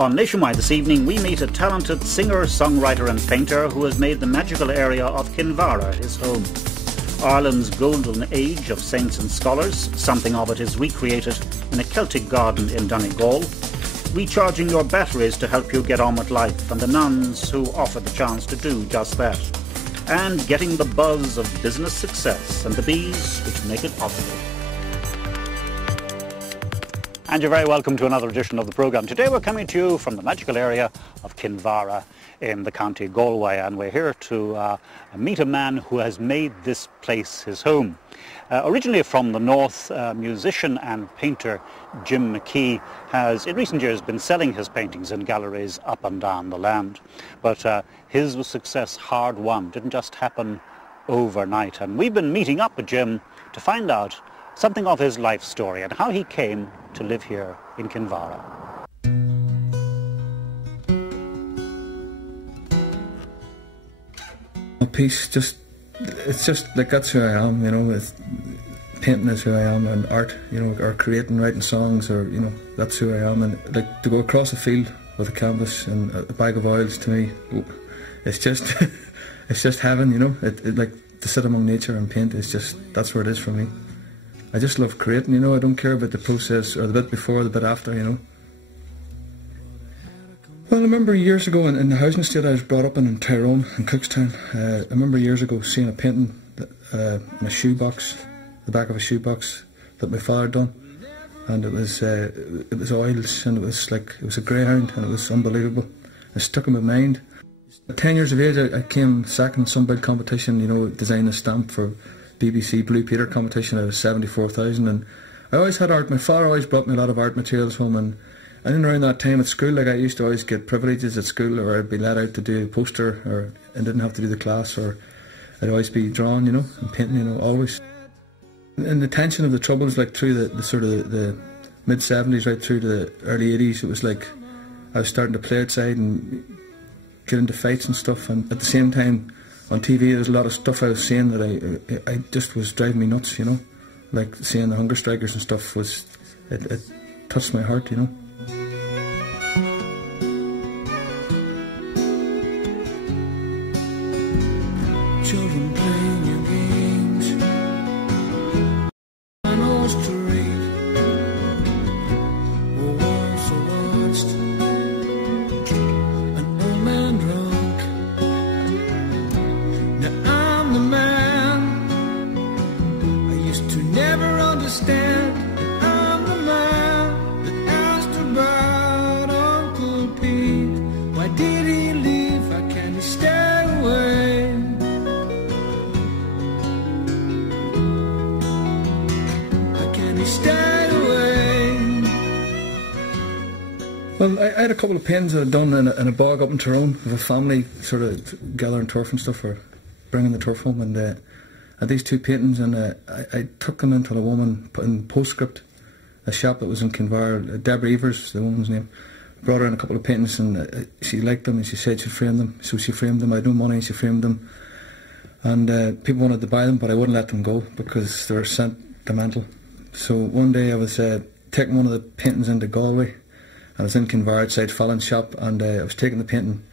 On Nationwide this evening, we meet a talented singer, songwriter and painter who has made the magical area of Kinvara his home. Ireland's golden age of saints and scholars, something of it is recreated in a Celtic garden in Donegal, recharging your batteries to help you get on with life, and the nuns who offer the chance to do just that, and getting the buzz of business success and the bees which make it possible. And you're very welcome to another edition of the programme. Today we're coming to you from the magical area of Kinvara in the county Galway, and we're here to meet a man who has made this place his home. Originally from the north, musician and painter Jim McKee has in recent years been selling his paintings in galleries up and down the land. But his success, hard won, didn't just happen overnight. And we've been meeting up with Jim to find out something of his life story and how he came to live here in Kinvara. A piece, it's just like that's who I am, you know. Painting is who I am, and art, you know, or creating, writing songs, or you know, that's who I am. And like to go across a field with a canvas and a bag of oils, to me, it's just, it's just heaven, you know. It like to sit among nature and paint is just, that's where it is for me. I just love creating, you know. I don't care about the process or the bit before, the bit after, you know. Well, I remember years ago in the housing estate I was brought up in Tyrone, in Cookstown. I remember years ago seeing a painting in a shoebox, the back of a shoebox that my father had done, and it was oils, and it was a greyhound, and it was unbelievable. It stuck in my mind. At 10 years of age, I came second in some big competition, you know, designing a stamp for BBC Blue Peter competition out of 74,000, and I always had art. My father always brought me a lot of art materials home, and then around that time at school, like I used to always get privileges at school, or I'd be let out to do a poster, or I didn't have to do the class, or I'd always be drawing, you know, and painting, you know, always. In the tension of the Troubles, like through the sort of the mid-70s right through to the early 80s, it was like I was starting to play outside and get into fights and stuff, and at the same time on TV there was a lot of stuff I was seeing that I just was driving me nuts, you know, like seeing the hunger strikers and stuff it touched my heart, you know. Children playing in games, manuals to read, or walls are watched, an old man drunk. Now I'm the man I used to never understand. I'm the man that asked about Uncle Pete. Why did he leave? Why can't he stay away? Well, I had a couple of paintings that I'd done in a bog up in Tyrone with a family sort of gathering turf and stuff, or bringing the turf home, and I had these two paintings, and I took them into a woman in Postscript, a shop that was in Kinvara. Deborah Evers, the woman's name, brought her in a couple of paintings, and she liked them, and she said she'd frame them, so she framed them. I had no money, she framed them, and people wanted to buy them, but I wouldn't let them go because they were sentimental. So one day I was taking one of the paintings into Galway. I was in Kinvara outside Fallon's shop, and I was taking the painting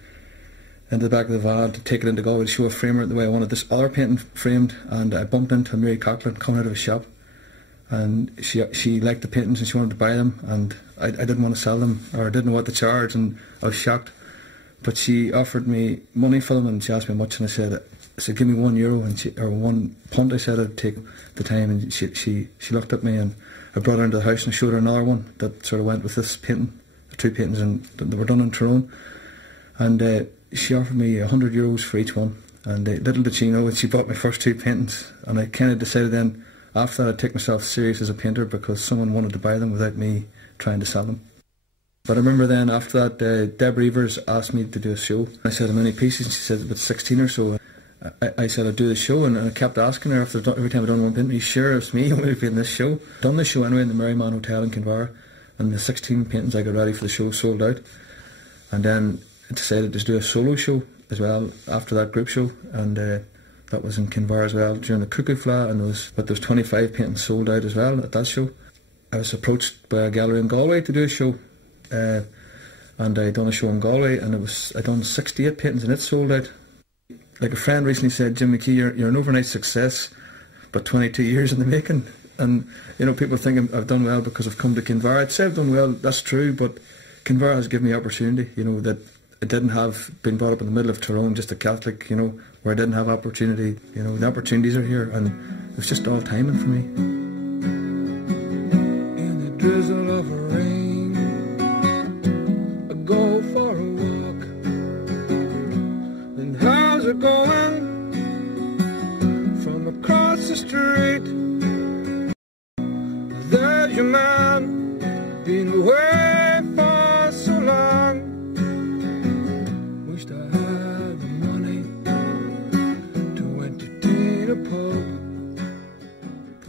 into the back of the van to take it into Galway to show a framer the way I wanted this other painting framed, and I bumped into Mary Coughlin coming out of a shop, and she liked the paintings and she wanted to buy them, and I didn't want to sell them, or I didn't know what to charge, and I was shocked. But she offered me money for them, and she asked me how much, and I said give me €1, and or £1, I said I'd take the time, and she looked at me, and I brought her into the house and showed her another one that sort of went with this painting. Two paintings, and they were done in Tyrone, and she offered me €100 for each one, and little did she know that she bought my first two paintings, and I kind of decided then after that I'd take myself serious as a painter because someone wanted to buy them without me trying to sell them. But I remember then after that Deborah Evers asked me to do a show. I said how many pieces, and she said about 16 or so. I said I'd do the show, and I kept asking her every time I'd done one painting, are you sure it's me who would be in this show? Done the show anyway in the Merryman Hotel in Kinvara. And the 16 paintings I got ready for the show sold out. And then I decided to do a solo show as well after that group show, and that was in Kinvara as well during the Cuckoo Fla, and there was 25 paintings sold out as well at that show. I was approached by a gallery in Galway to do a show, and I done a show in Galway, and I done 68 paintings and it sold out. Like a friend recently said, Jim McKee, you're an overnight success, but 22 years in the making. And you know, people think I've done well because I've come to Kinvara. I'd say I've done well, that's true, but Kinvara has given me opportunity, you know, that I didn't have, been brought up in the middle of Tyrone, just a Catholic, you know, where I didn't have opportunity. You know, the opportunities are here, and it's just all timing for me. In the drizzle of rain, I go for a walk. And how's it going? From across the street, there's your man, been away for so long. Wished I had the money to entertain a pub.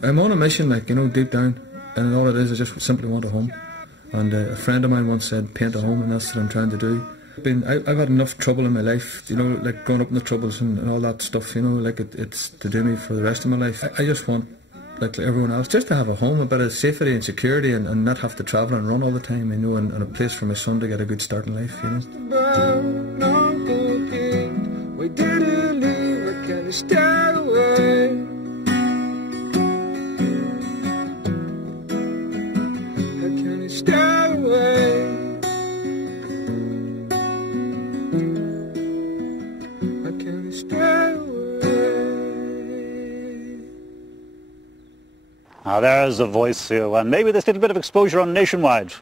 I'm on a mission, like, you know, deep down, and all it is, I just simply want a home. And a friend of mine once said, paint a home, and that's what I'm trying to do. I've had enough trouble in my life, you know, like growing up in the Troubles and all that stuff, you know, like it's to do me for the rest of my life. I just want, like everyone else, just to have a home, a bit of safety and security, and not have to travel and run all the time, you know, and a place for my son to get a good start in life, you know. Why did he leave? Why can't he stay away? Why can't he stay away? Why can't he stay away? Now there's a voice here, and maybe this little bit of exposure on Nationwide